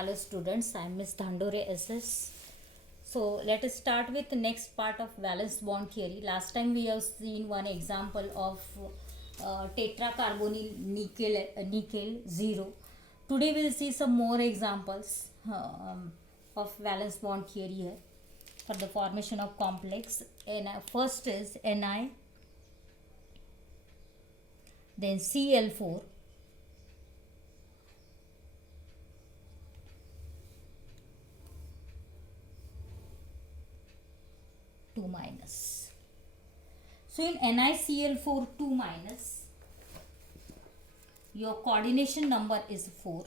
Hello students, I am Miss Dhandore SS. So let us start with the next part of valence bond theory. Last time we have seen one example of tetracarbonyl nickel 0. Today we will see some more examples of valence bond theory here for the formation of complex. And first is Ni, then Cl4, two minus. So in NiCl4 2 minus, your coordination number is 4.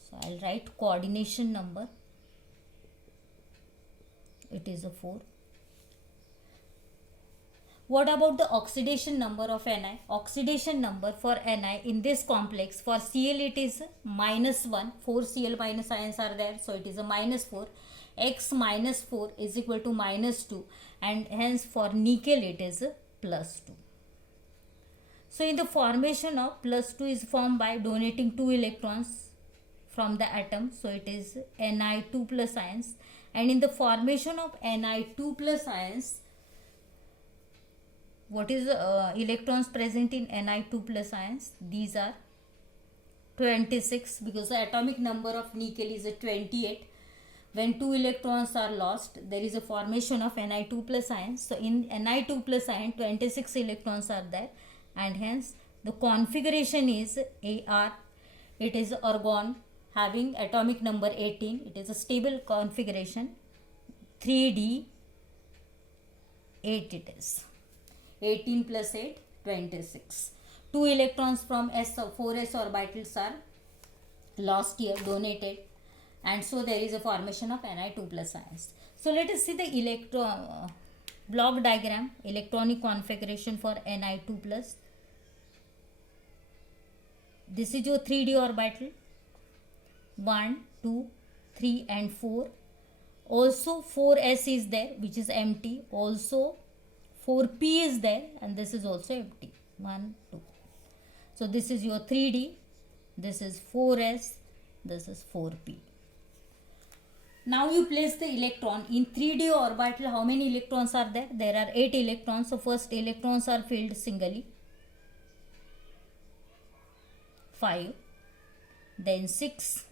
So I'll write coordination number. It is a 4. What about the oxidation number of Ni? Oxidation number for Ni in this complex, for Cl it is minus 1. 4 Cl minus ions are there, so it is a minus 4. X minus 4 is equal to minus 2, and hence for nickel it is plus 2. So in the formation of plus 2 is formed by donating 2 electrons from the atom, so it is Ni2 plus ions, and in the formation of Ni2 plus ions, what is electrons present in Ni2 plus ions? These are 26, because the atomic number of nickel is 28. When 2 electrons are lost, there is a formation of Ni2 plus ions. So in Ni2 plus ion, 26 electrons are there, and hence the configuration is Ar. It is argon having atomic number 18. It is a stable configuration. 3d 8 it is. 18 plus 8, 26. 2 electrons from 4s orbitals are lost here, donated, and so there is a formation of Ni2 plus ions. So let us see the block diagram, electronic configuration for Ni2 plus. This is your 3d orbital, 1, 2, 3 and 4. Also 4s is there, which is empty. Also 4p is there, and this is also empty. 1, 2. So this is your 3d, this is 4s, this is 4p. Now you place the electron in 3d orbital. How many electrons are there? There are 8 electrons. So first electrons are filled singly. 5, then 6,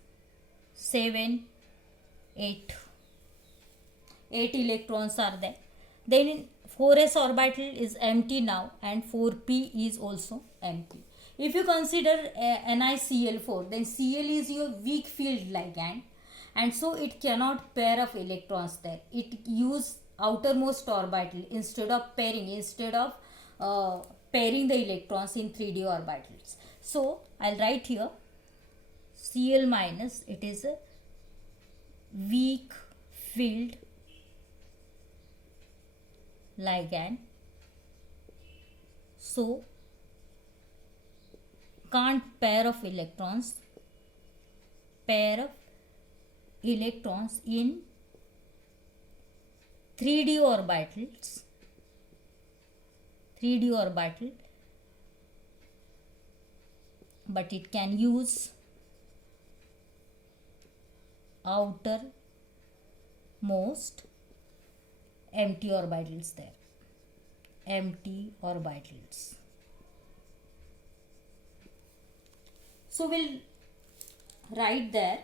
7, 8. 8 electrons are there. Then in 4s orbital is empty now, and 4p is also empty. If you consider NiCl4, then Cl is your weak field ligand, and so it cannot pair of electrons there. It use outermost orbital instead of pairing, pairing the electrons in 3d orbitals. So I'll write here Cl minus, it is a weak field ligand, so can't pair of electrons in 3d orbitals, 3d orbital, but it can use outermost empty orbitals there, empty orbitals. So we'll write there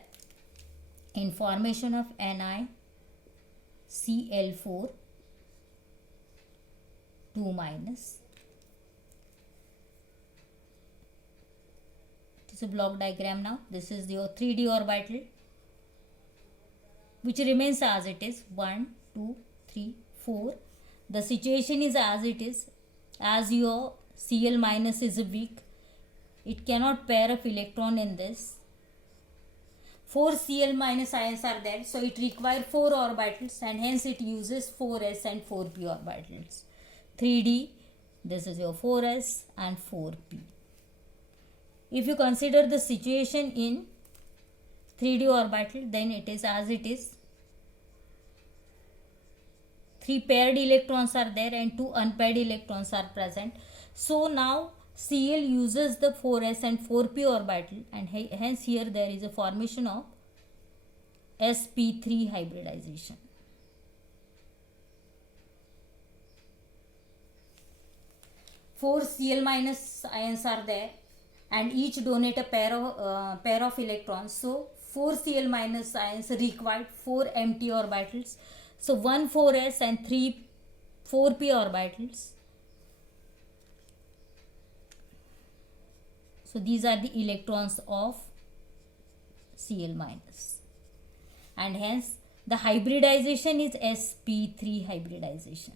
in formation of NiCl4 2 minus. It is a block diagram now. This is your 3d orbital, which remains as it is. 1, 2, 3, 4. The situation is as it is. As your Cl minus is weak, it cannot pair of electron in this. 4 Cl minus ions are there, so it requires 4 orbitals, and hence it uses 4s and 4p orbitals. 3d, this is your 4s and 4p. If you consider the situation in 3d orbital, then it is as it is. 3 paired electrons are there and 2 unpaired electrons are present. So now Cl uses the 4s and 4p orbital, and hence here there is a formation of sp3 hybridization. Four Cl minus ions are there, and each donate a pair of electrons. So 4 Cl minus ions required 4 empty orbitals. So 1 4s and 3 4p orbitals. So these are the electrons of Cl minus, and hence the hybridization is sp3 hybridization.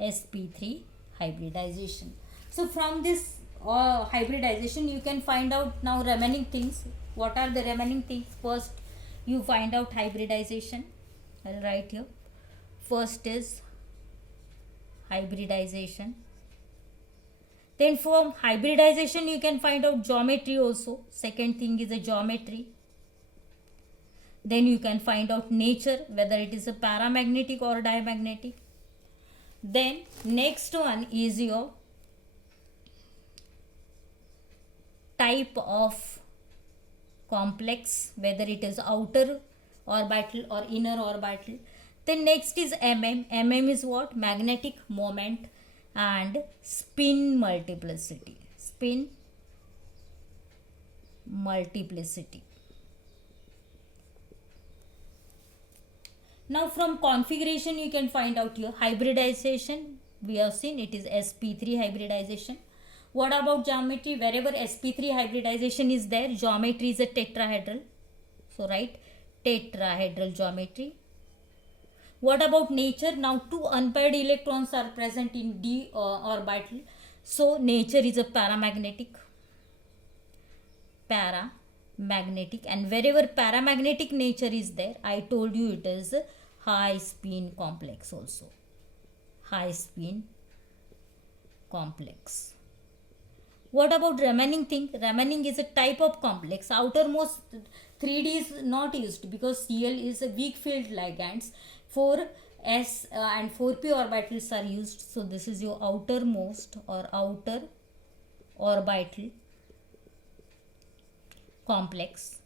sp3 hybridization. So from this hybridization you can find out now remaining things. What are the remaining things? First you find out hybridization. I'll write here. First is hybridization. Then from hybridization you can find out geometry also. Second thing is a geometry. Then you can find out nature, whether it is a paramagnetic or diamagnetic. Then next one is your type of complex, whether it is outer orbital or inner orbital. Then next is mm is what? Magnetic moment and spin multiplicity. Spin multiplicity. Now from configuration you can find out your hybridization. We have seen it is sp3 hybridization. What about geometry? Wherever sp3 hybridization is there, geometry is a tetrahedral. So write tetrahedral geometry. What about nature? Now two unpaired electrons are present in d orbital. So nature is a paramagnetic. And wherever paramagnetic nature is there, I told you it is high spin complex also. High spin complex. What about remaining thing? Remaining is a type of complex. Outermost 3D is not used because Cl is a weak field ligands. 4s and 4p orbitals are used. So this is your outermost or outer orbital complex.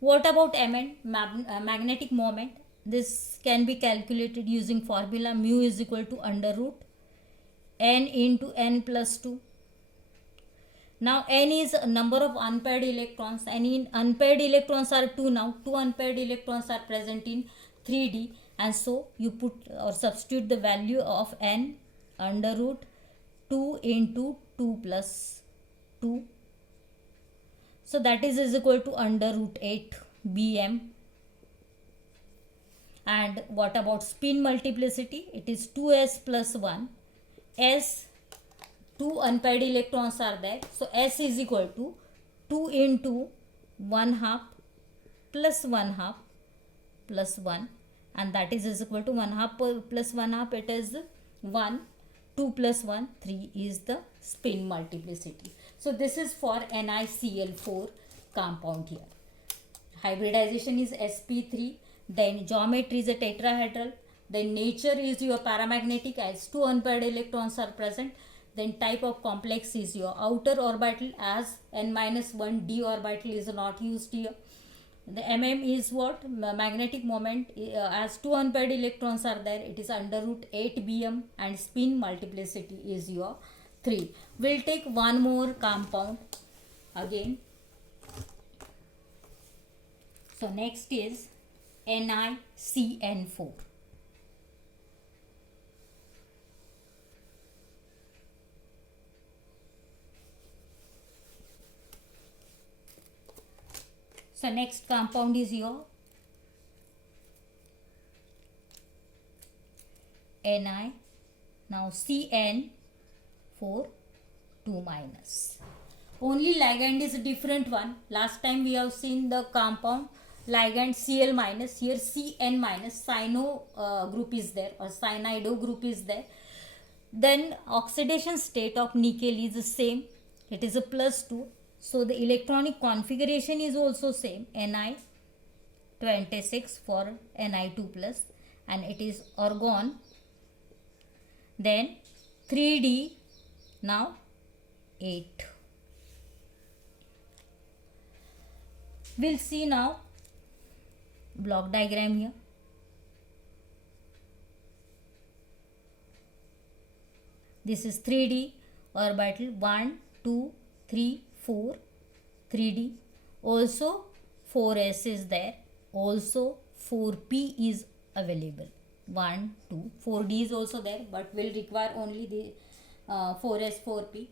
What about Mn? Magnetic moment. This can be calculated using formula mu is equal to under root n into n plus 2. Now n is number of unpaired electrons, and in unpaired electrons are 2 now. 2 unpaired electrons are present in 3D, and so you put or substitute the value of n under root 2 into 2 plus 2. So that is equal to under root 8 bm. And what about spin multiplicity? It is 2s plus 1. S, 2 unpaired electrons are there. So S is equal to 2 into 1 half plus 1 half plus 1. And that is equal to 1 half plus 1 half. It is 1. 2 plus 1, 3 is the spin multiplicity. So this is for NiCl4 compound here. Hybridization is sp3. Then geometry is a tetrahedral. Then nature is your paramagnetic as 2 unpaired electrons are present. Then type of complex is your outer orbital as n-1 d orbital is not used here. The is what? Magnetic moment as 2 unpaired electrons are there. It is under root 8 bm, and spin multiplicity is your 3. We'll take one more compound again. So next is NiCN4. So next compound is your Ni. Now Cn4 2 minus. Only ligand is a different one. Last time we have seen the compound ligand Cl minus. Here Cn minus. Cyano group is there or cyanido group is there. Then oxidation state of nickel is the same. It is a plus 2. So the electronic configuration is also same. Ni26 for Ni2 plus, and it is argon then 3D, now 8. We'll see now block diagram here. This is 3D orbital, 1 2 3 4, 3D. Also 4s is there, also 4p is available, 1 2 4d is also there, but will require only the 4s 4p.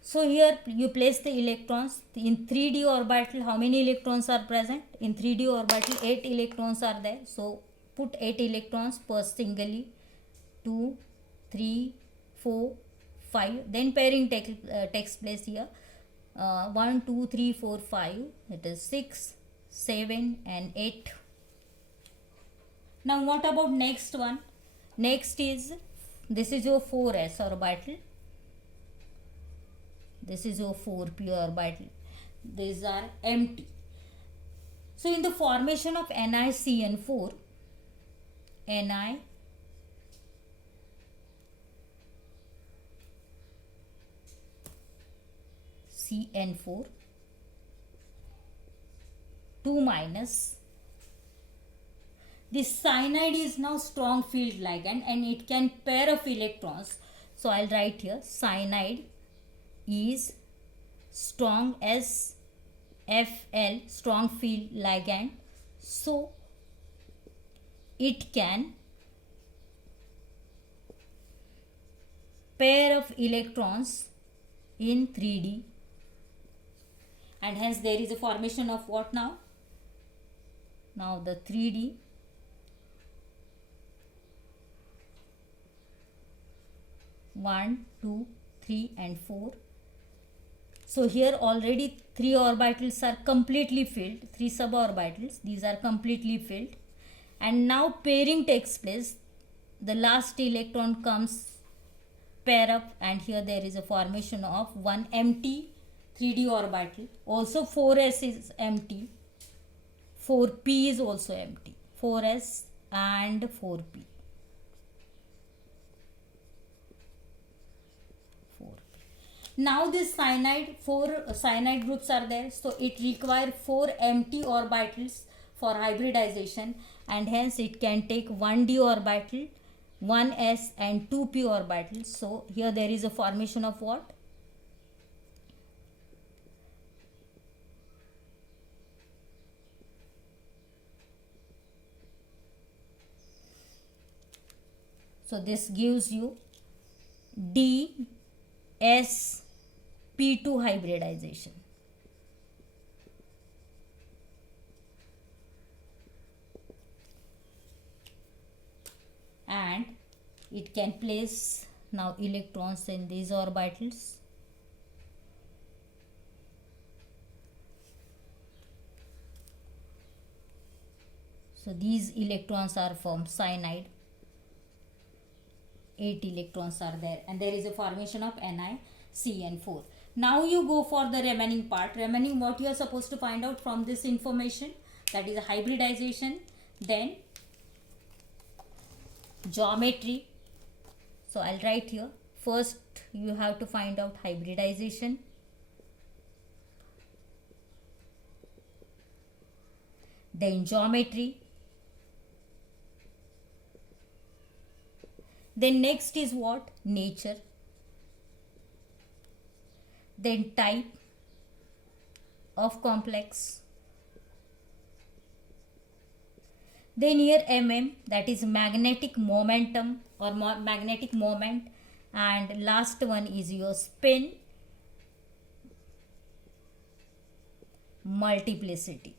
So here you place the electrons in 3D orbital. How many electrons are present in 3D orbital? 8 electrons are there, so put 8 electrons per singly, 2 3 4 5. Then pairing takes place here, 1 2 3 4 5, it is 6 7 and 8. Now what about next one? Next is, this is your 4s orbital, this is your 4p orbital, these are empty. So in the formation of NiCN4, NiCN4 2 minus, this cyanide is now strong field ligand and it can pair of electrons. So I'll write here, cyanide is strong as Fl, strong field ligand, so it can pair of electrons in 3D, and hence there is a formation of what now? Now the 3D, 1 2 3 and 4. So here already 3 orbitals are completely filled, 3 suborbitals, these are completely filled, and now pairing takes place. The last electron comes, pair up, and here there is a formation of one empty 3D orbital. Also 4s is empty, 4p is also empty, 4s and 4p. Now this cyanide, 4 cyanide groups are there, so it requires 4 empty orbitals for hybridization, and hence it can take 1d orbital, 1s and 2p orbitals. So here there is a formation of what? So this gives you dsp2 hybridization. And it can place now electrons in these orbitals. So these electrons are from cyanide, 8 electrons are there, and there is a formation of NiCN4. Now you go for the remaining part. Remaining, what you are supposed to find out from this information, that is hybridization, then geometry. So I'll write here, first you have to find out hybridization, then geometry, then next is what? Nature, then type of complex, then here that is magnetic momentum or magnetic moment, and last one is your spin multiplicity.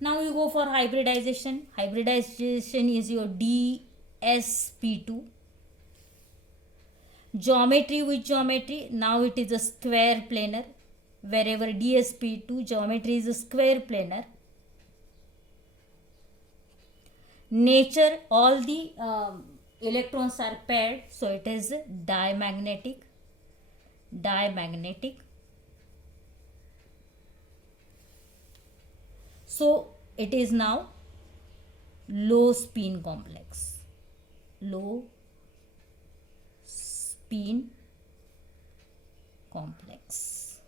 Now you go for hybridization. Hybridization is your dsp2. Geometry, with geometry, now it is a square planar. Wherever dsp2 geometry is a square planar. Nature, all the electrons are paired, so it is diamagnetic. So it is now low spin complex. Low spin complex.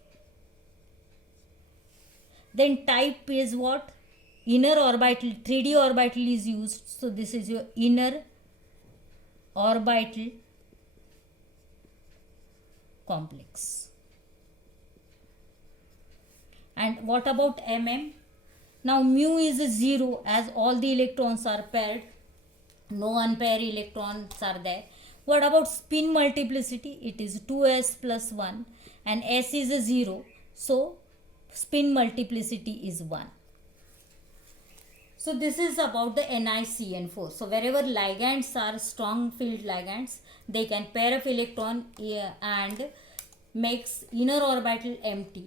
Then type is what? Inner orbital, 3D orbital is used. So this is your inner orbital complex. And what about mm? Now mu is a 0 as all the electrons are paired. No unpaired electrons are there. What about spin multiplicity? It is 2s plus 1 and s is a 0. So spin multiplicity is 1. So this is about the NiCN4. So wherever ligands are strong field ligands, they can pair of electron and makes inner orbital empty,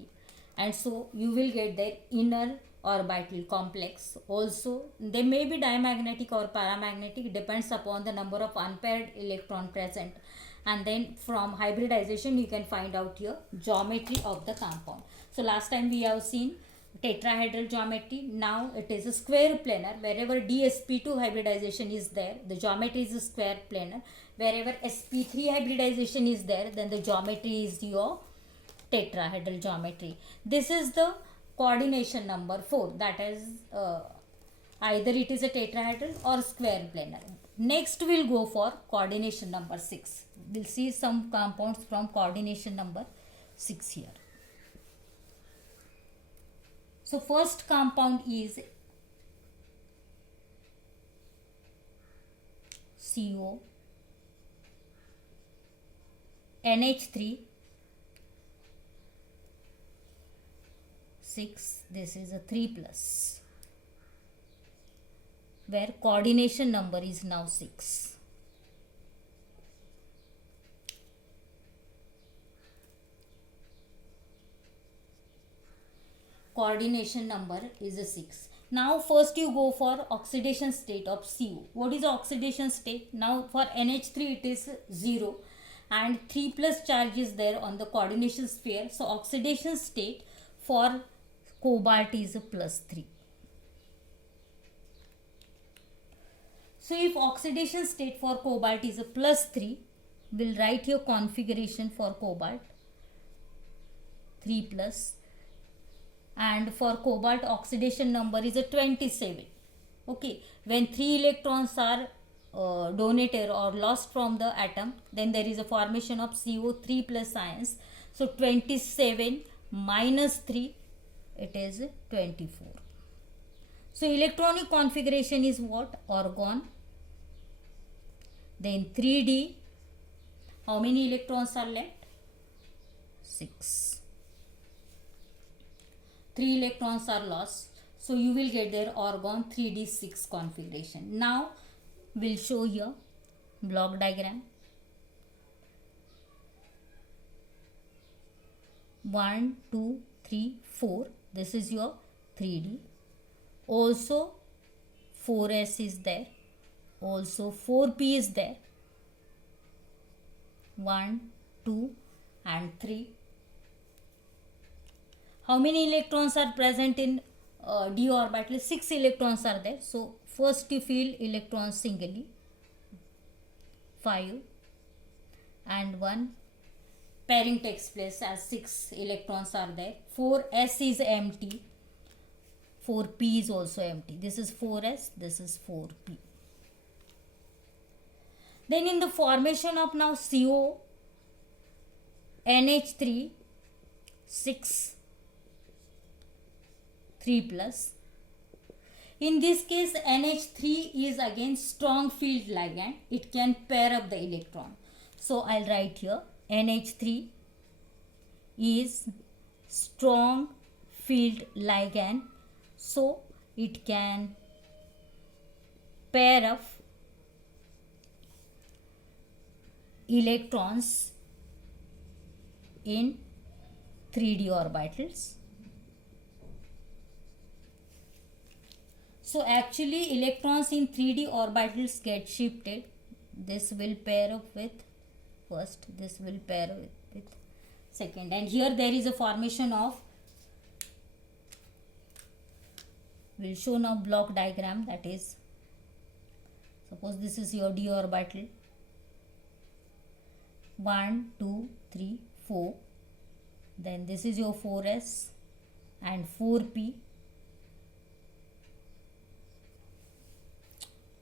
and so you will get their inner orbital complex. Also they may be diamagnetic or paramagnetic, depends upon the number of unpaired electron present, and then from hybridization you can find out your geometry of the compound. So last time we have seen tetrahedral geometry. Now it is a square planar. Wherever dsp2 hybridization is there, the geometry is a square planar. Wherever sp3 hybridization is there, then the geometry is your tetrahedral geometry. This is the coordination number 4, that is either it is a tetrahedral or square planar. Next we'll go for coordination number 6. We'll see some compounds from coordination number 6 here. So first compound is CO NH3 6. This is a 3 plus, where coordination number is now 6. Coordination number is a 6. Now first you go for oxidation state of CO. What is the oxidation state? Now for NH3 it is 0 and 3 plus charge is there on the coordination sphere. So oxidation state for cobalt is a plus 3. So if oxidation state for cobalt is a plus 3, we'll write your configuration for cobalt 3 plus, and for cobalt oxidation number is a 27. Okay, when 3 electrons are donated or lost from the atom, then there is a formation of CO3 plus ions. So 27 minus 3, it is 24. So electronic configuration is what? Argon. Then 3D. How many electrons are left? 6. 3 electrons are lost. So you will get their argon 3d6 configuration. Now we'll show here block diagram. 1, 2, 3, 4. This is your 3D. Also 4s is there. Also 4p is there. 1, 2 and 3. How many electrons are present in d orbital? 6 electrons are there. So first you feel electrons singly, 5 and 1. Pairing takes place as 6 electrons are there. 4s is empty. 4p is also empty. This is 4s, this is 4p. Then in the formation of now CO NH3 6 3 plus. In this case NH3 is again strong field ligand. It can pair up the electron. So I'll write here NH3 is strong field ligand. So it can pair up electrons in 3d orbitals. So actually electrons in 3d orbitals get shifted. This will pair up with first, this will pair with second, and here there is a formation of, we'll show now block diagram, that is Suppose this is your d orbital, 1 2 3 4, then this is your 4s and 4p,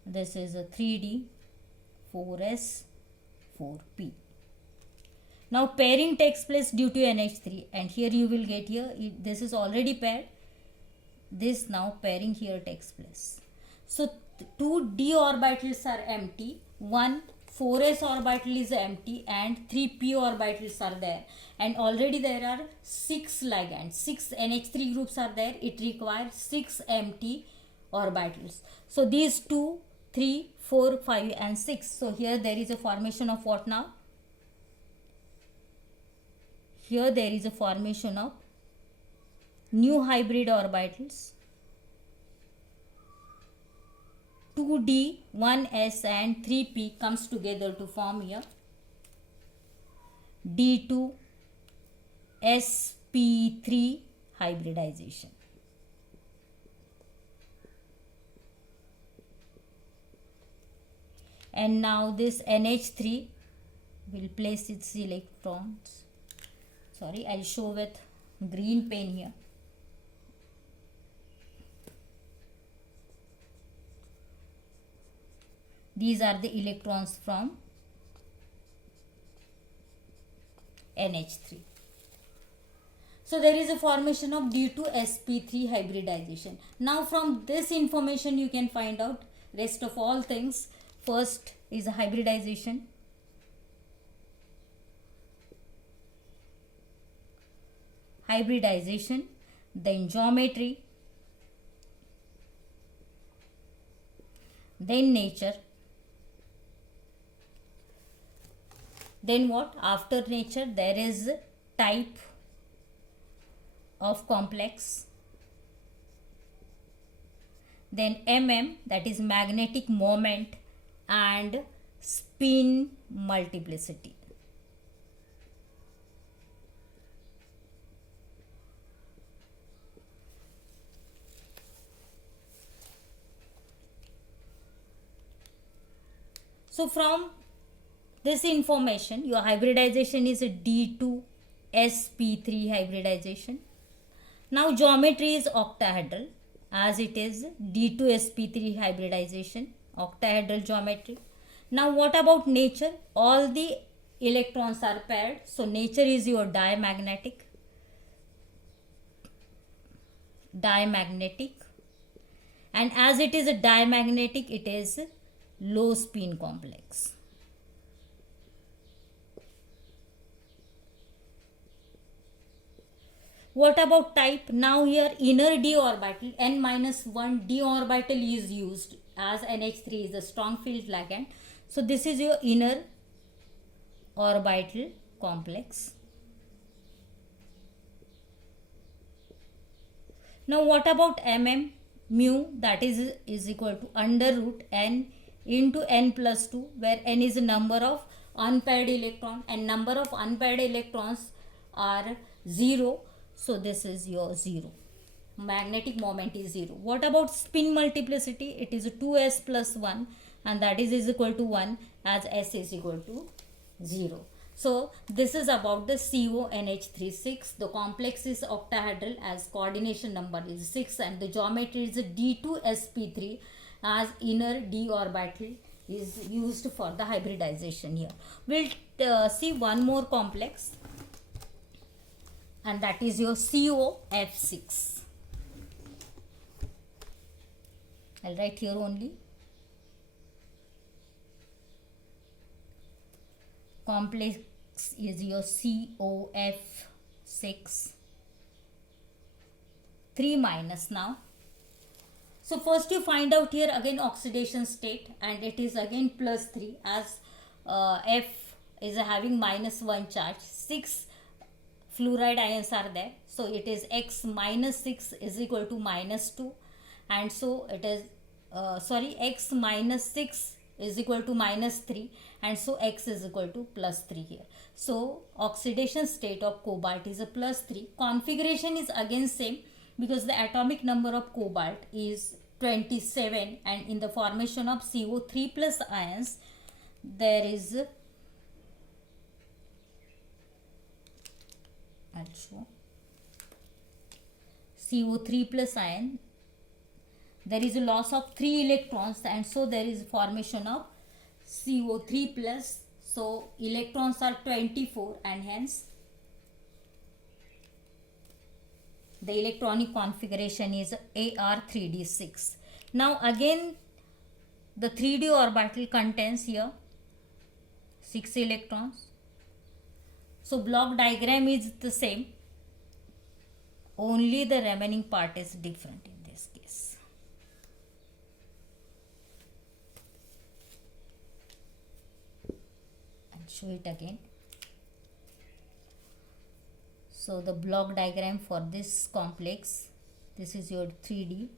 this is a 3d, 4s, 4p. Now pairing takes place due to NH3, and here you will get here, this is already paired, this now pairing here takes place. So two d orbitals are empty, one 4s orbital is empty, and 3p orbitals are there, and already there are 6 ligands, 6 NH3 groups are there. It requires 6 empty orbitals. So these 2, 3, 4, 5 and 6. So here there is a formation of what now? Here there is a formation of new hybrid orbitals, 2d, 1s and 3p comes together to form here d2 sp3 hybridization. And now this NH3 will place its electrons. Sorry, I'll show with green pen here. These are the electrons from NH3. So there is a formation of D2sp3 hybridization. Now from this information you can find out rest of all things. First is hybridization. Hybridization, then geometry, then nature, then what? After nature there is type of complex, then that is magnetic moment and spin multiplicity. So from this information, your hybridization is a D2sp3 hybridization. Now geometry is octahedral, as it is D2sp3 hybridization, octahedral geometry. Now what about nature? All the electrons are paired, so nature is your diamagnetic, and as it is a diamagnetic, it is low spin complex. What about type? Now here inner d orbital, n-1 d orbital is used, as NH3 is a strong field ligand. So this is your inner orbital complex. Now what about mu, that is equal to under root n into n plus 2, where n is the number of unpaired electron and number of unpaired electrons are 0. So this is your 0. Magnetic moment is 0. What about spin multiplicity? It is 2s plus 1, and that is equal to 1, as s is equal to 0. So this is about the CONH36. The complex is octahedral, as coordination number is 6, and the geometry is D2sp3, as inner d orbital is used for the hybridization here. We'll see one more complex, and that is your COF6. I'll write here only. Complex is your COF6. 3 minus now. So first you find out here again oxidation state, and it is again plus 3, as F is having -1 charge. 6 fluoride ions are there. So it is X minus 6 is equal to -2, and so it is X minus 6 is equal to -3, and so X is equal to +3 here. So oxidation state of cobalt is a +3. Configuration is again same, because the atomic number of cobalt is 27, and in the formation of CO3 plus ions there is, I'll show, CO3 plus ion, there is a loss of 3 electrons, and so there is formation of CO3 plus. So electrons are 24, and hence the electronic configuration is Ar3d6. Now again the 3d orbital contains here 6 electrons. So block diagram is the same, only the remaining part is different in this case. I'll show it again. So the block diagram for this complex, this is your 3D,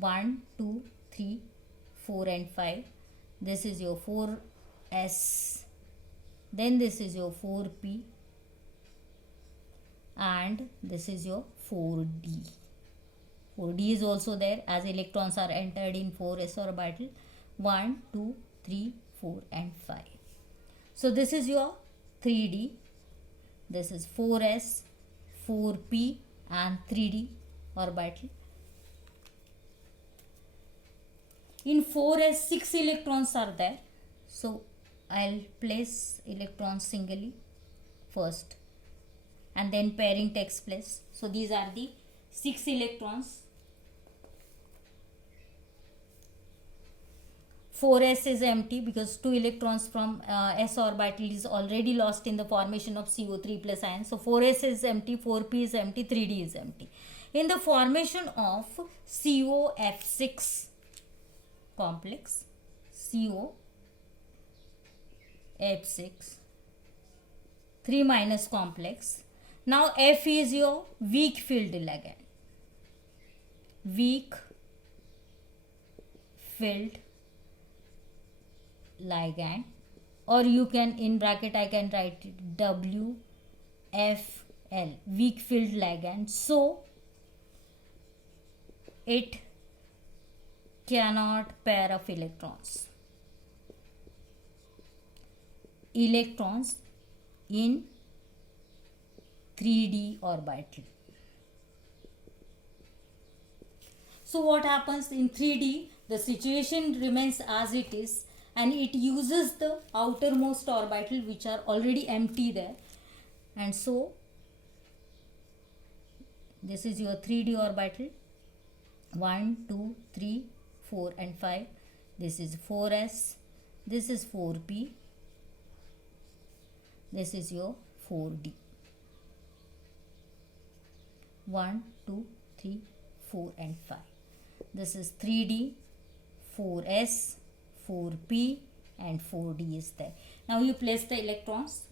1, 2, 3, 4 and 5. This is your 4s, then this is your 4p, and this is your 4d. 4d is also there as electrons are entered in 4s orbital, 1, 2, 3, 4 and 5. So this is your 3d. This is 4s, 4p and 3d orbital. In 4s 6 electrons are there. So I'll place electrons singly first, and then pairing takes place. So these are the 6 electrons. 4s is empty because 2 electrons from s orbital is already lost in the formation of CO3 plus ion. So 4s is empty, 4p is empty, 3d is empty. In the formation of COF6 complex, COF6 3 minus complex. Now F is your weak field ligand. Weak field ligand, or you can, in bracket I can write it WFL, weak field ligand. So it cannot pair of electrons in 3d orbital. So what happens in 3d? The situation remains as it is, and it uses the outermost orbital which are already empty there, and so this is your 3d orbital, 1, 2, 3, 4 and 5. This is 4s, this is 4p, this is your 4d. 1, 2, 3, 4 and 5. This is 3d, 4s, 4p and 4d is there. Now you place the electrons.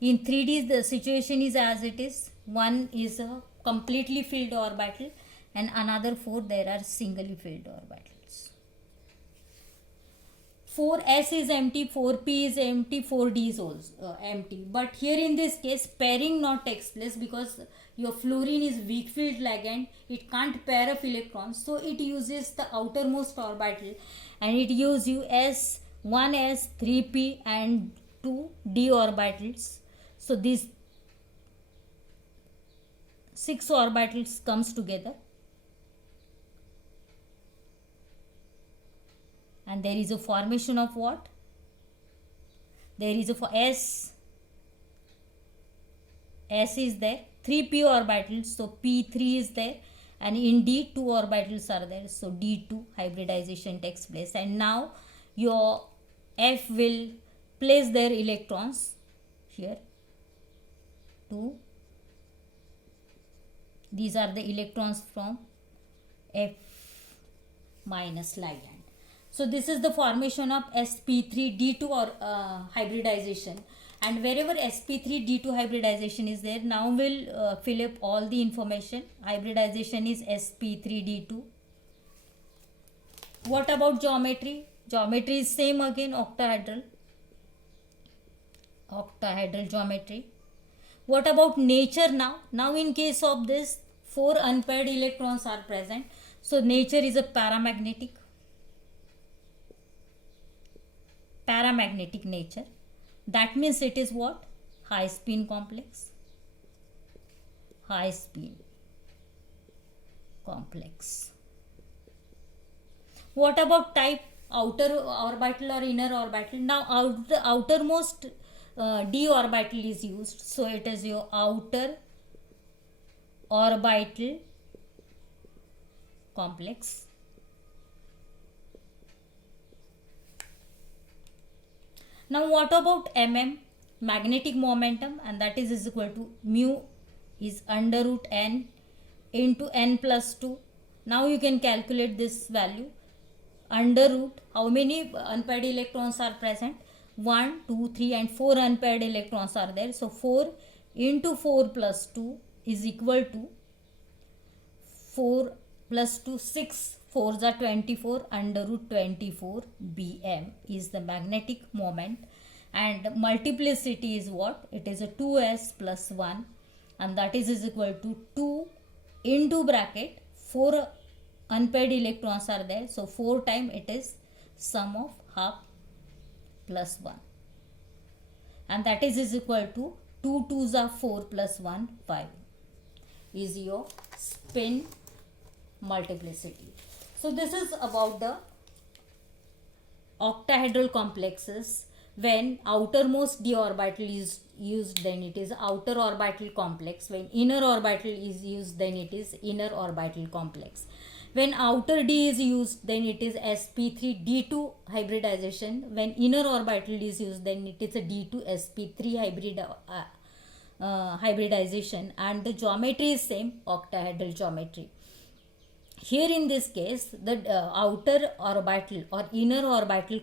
In 3d the situation is as it is. One is a completely filled orbital and another 4 there are singly filled orbitals. 4s is empty, 4p is empty, 4d is also empty. But here in this case pairing not takes place because your fluorine is weak field ligand. It can't pair of electrons, so it uses the outermost orbital, and it uses you s, 1s, 3p and 2d orbitals. So these 6 orbitals comes together, and there is a formation of what? There is a S is there, 3p orbitals, so p3 is there, and in d 2 orbitals are there, so d2 hybridization takes place. And now your F will place their electrons here. 2, these are the electrons from F minus ligand. So this is the formation of sp3d2 or hybridization, and wherever sp3d2 hybridization is there, now we'll fill up all the information. Hybridization is sp3d2. What about geometry? Geometry is same again, octahedral geometry. What about nature now? Now in case of this 4 unpaired electrons are present. So nature is a paramagnetic nature. That means it is what? High spin complex. High spin complex. What about type? Outer orbital or inner orbital? Now the outermost d orbital is used, so it is your outer orbital complex. Now what about magnetic momentum, and that is equal to mu is under root n into n plus 2. Now you can calculate this value. Under root, how many unpaired electrons are present? 1, 2, 3 and 4 unpaired electrons are there. So 4 into 4 plus 2 is equal to 4 plus 2, 6. 4s are 24, under root 24 bm is the magnetic moment, and multiplicity is what? It is a 2s plus 1, and that is equal to 2 into bracket 4 unpaired electrons are there, so 4 times it is sum of half plus 1, and that is equal to 2 2s are 4 plus 1 5 is your spin multiplicity. So this is about the octahedral complexes. When outermost d orbital is used, then it is outer orbital complex. When inner orbital is used, then it is inner orbital complex. When outer d is used, then it is sp3d2 hybridization. When inner orbital is used, then it is a d2 sp3 hybridization, and the geometry is same, octahedral geometry. Here in this case, the outer orbital or inner orbital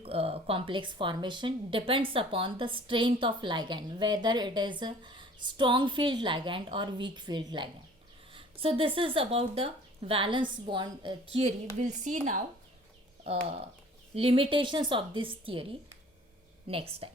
complex formation depends upon the strength of ligand, whether it is a strong field ligand or weak field ligand. So this is about the valence bond theory. We'll see now limitations of this theory next time.